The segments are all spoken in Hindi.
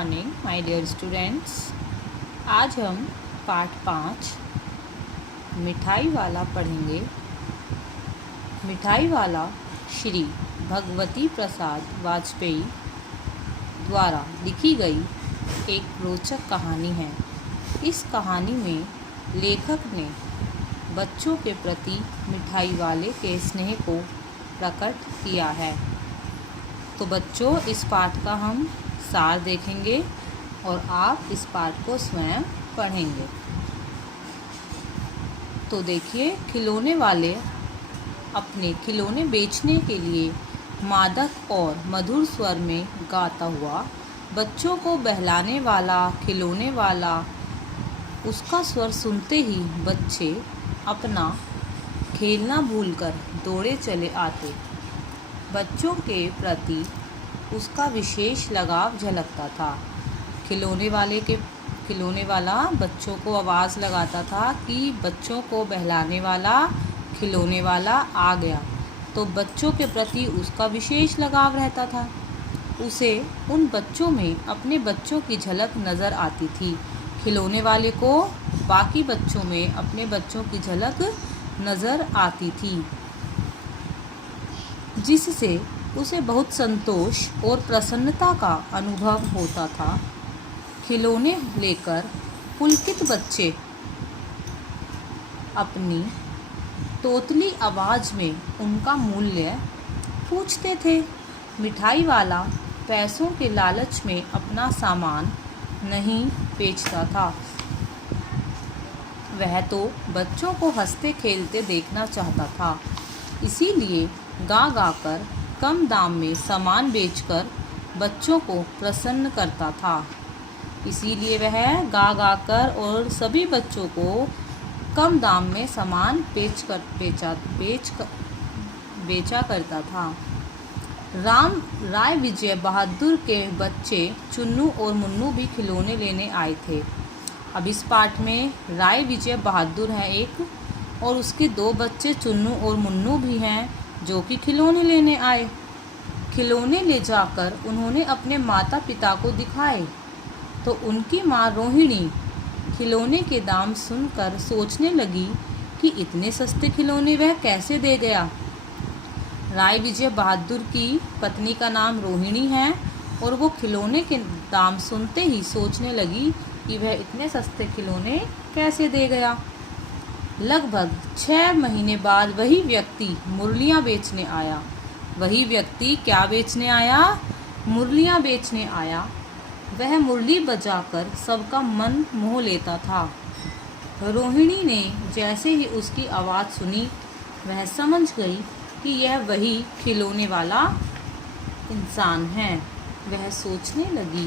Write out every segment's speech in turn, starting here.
Morning my dear students. आज हम पाठ 5 मिठाई वाला पढ़ेंगे। मिठाई वाला श्री भगवती प्रसाद वाजपेयी द्वारा लिखी गई एक रोचक कहानी है। इस कहानी में लेखक ने बच्चों के प्रति मिठाई वाले के स्नेह को प्रकट किया है। तो बच्चों, इस पाठ का हम सार देखेंगे और आप इस पाठ को स्वयं पढ़ेंगे। तो देखिए, खिलौने वाले अपने खिलौने बेचने के लिए मादक और मधुर स्वर में गाता हुआ, बच्चों को बहलाने वाला खिलौने वाला उसका स्वर सुनते ही बच्चे अपना खेलना भूलकर दौड़े चले आते। बच्चों के प्रति उसका विशेष लगाव झलकता था। खिलौने वाला बच्चों को आवाज़ लगाता था कि बच्चों को बहलाने वाला खिलौने वाला आ गया, तो बच्चों के प्रति उसका विशेष लगाव रहता था। उसे उन बच्चों में अपने बच्चों की झलक नज़र आती थी। खिलौने वाले को बाकी बच्चों में अपने बच्चों की झलक नज़र आती थी, जिससे उसे बहुत संतोष और प्रसन्नता का अनुभव होता था। खिलौने लेकर पुलकित बच्चे अपनी तोतली आवाज़ में उनका मूल्य पूछते थे। मिठाई वाला पैसों के लालच में अपना सामान नहीं बेचता था। वह तो बच्चों को हंसते खेलते देखना चाहता था, इसीलिए गा गा कर कम दाम में सामान बेचकर बच्चों को प्रसन्न करता था। इसीलिए वह गा गा कर और सभी बच्चों को कम दाम में सामान बेचा करता था। राय विजय बहादुर के बच्चे चुन्नू और मुन्नू भी खिलौने लेने आए थे। अब इस पाठ में राय विजय बहादुर हैं एक, और उसके दो बच्चे चुन्नू और मुन्नू भी हैं जो कि खिलौने लेने आए। खिलौने ले जाकर उन्होंने अपने माता पिता को दिखाए, तो उनकी माँ रोहिणी खिलौने के दाम सुनकर सोचने लगी कि इतने सस्ते खिलौने वह कैसे दे गया। राय विजय बहादुर की पत्नी का नाम रोहिणी है, और वो खिलौने के दाम सुनते ही सोचने लगी कि वह इतने सस्ते खिलौने कैसे दे गया। लगभग 6 महीने बाद वही व्यक्ति मुरलियाँ बेचने आया। वही व्यक्ति क्या बेचने आया? मुरलियाँ बेचने आया। वह मुरली बजाकर सबका मन मोह लेता था। रोहिणी ने जैसे ही उसकी आवाज़ सुनी, वह समझ गई कि यह वही खिलौने वाला इंसान है। वह सोचने लगी,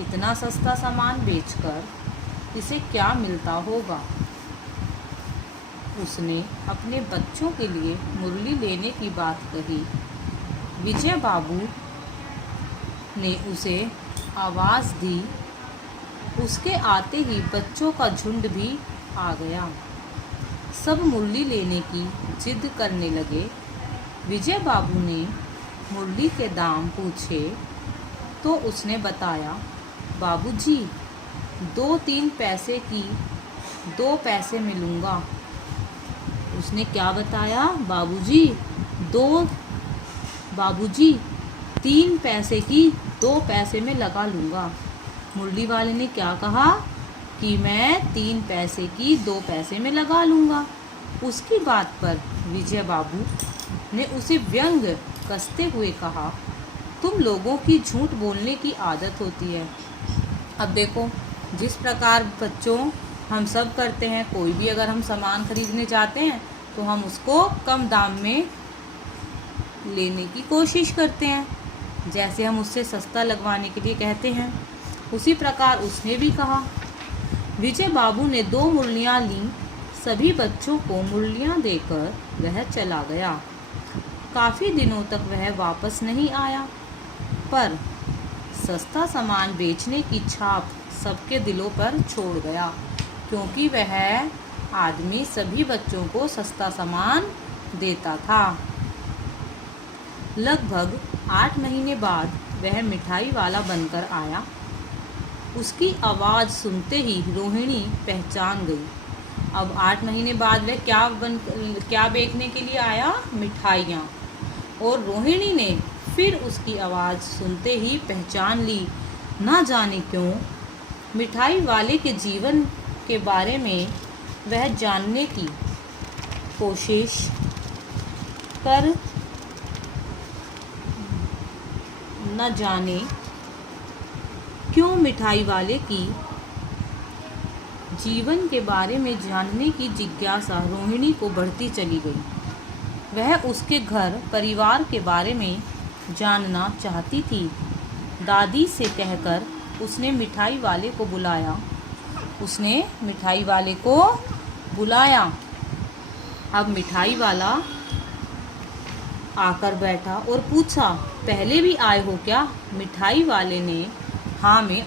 इतना सस्ता सामान बेचकर इसे क्या मिलता होगा। उसने अपने बच्चों के लिए मुरली लेने की बात कही। विजय बाबू ने उसे आवाज़ दी। उसके आते ही बच्चों का झुंड भी आ गया। सब मुरली लेने की जिद करने लगे। विजय बाबू ने मुरली के दाम पूछे तो उसने बताया, बाबूजी 2-3 पैसे की 2 पैसे में लूँगा। उसने क्या बताया? बाबूजी 3 पैसे की 2 पैसे में लगा लूँगा। मुरली वाले ने क्या कहा कि मैं 3 पैसे की 2 पैसे में लगा लूँगा। उसकी बात पर विजय बाबू ने उसे व्यंग कसते हुए कहा, तुम लोगों की झूठ बोलने की आदत होती है। अब देखो, जिस प्रकार बच्चों हम सब करते हैं, कोई भी अगर हम सामान खरीदने जाते हैं तो हम उसको कम दाम में लेने की कोशिश करते हैं, जैसे हम उससे सस्ता लगवाने के लिए कहते हैं। उसी प्रकार उसने भी कहा। विजय बाबू ने 2 मुरलियाँ लीं। सभी बच्चों को मुरलियाँ देकर वह चला गया। काफ़ी दिनों तक वह वापस नहीं आया, पर सस्ता सामान बेचने की छाप सबके दिलों पर छोड़ गया, क्योंकि वह आदमी सभी बच्चों को सस्ता सामान देता था। लगभग 8 महीने बाद वह मिठाई वाला बनकर आया। उसकी आवाज़ सुनते ही रोहिणी पहचान गई। अब 8 महीने बाद वह क्या बेचने के लिए आया? मिठाइयाँ। और रोहिणी ने फिर उसकी आवाज़ सुनते ही पहचान ली। ना जाने क्यों मिठाई वाले के जीवन के बारे में वह जानने की कोशिश कर न जाने क्यों मिठाई वाले की जीवन के बारे में जानने की जिज्ञासा रोहिणी को बढ़ती चली गई। वह उसके घर परिवार के बारे में जानना चाहती थी। दादी से कहकर उसने मिठाई वाले को बुलाया। अब मिठाई वाला आकर बैठा और पूछा, पहले भी आए हो क्या? मिठाई वाले ने हाँ में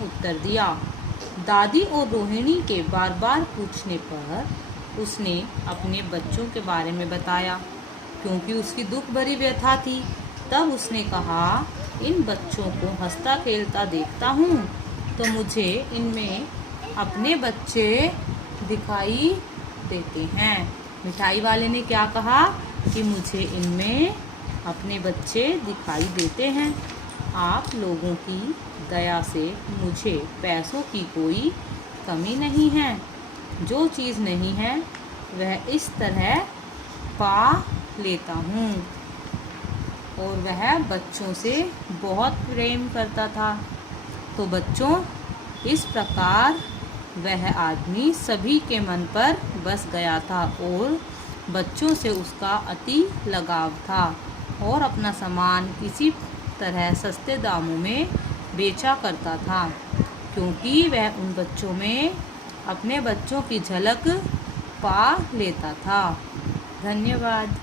उत्तर दिया। दादी और रोहिणी के बार बार पूछने पर उसने अपने बच्चों के बारे में बताया, क्योंकि उसकी दुख भरी व्यथा थी। तब उसने कहा, इन बच्चों को हंसता खेलता देखता हूँ तो मुझे इनमें अपने बच्चे दिखाई देते हैं। मिठाई वाले ने क्या कहा कि मुझे इनमें अपने बच्चे दिखाई देते हैं। आप लोगों की दया से मुझे पैसों की कोई कमी नहीं है। जो चीज़ नहीं है वह इस तरह पा लेता हूँ। और वह बच्चों से बहुत प्रेम करता था। तो बच्चों, इस प्रकार वह आदमी सभी के मन पर बस गया था और बच्चों से उसका अति लगाव था और अपना सामान किसी तरह सस्ते दामों में बेचा करता था, क्योंकि वह उन बच्चों में अपने बच्चों की झलक पा लेता था। धन्यवाद।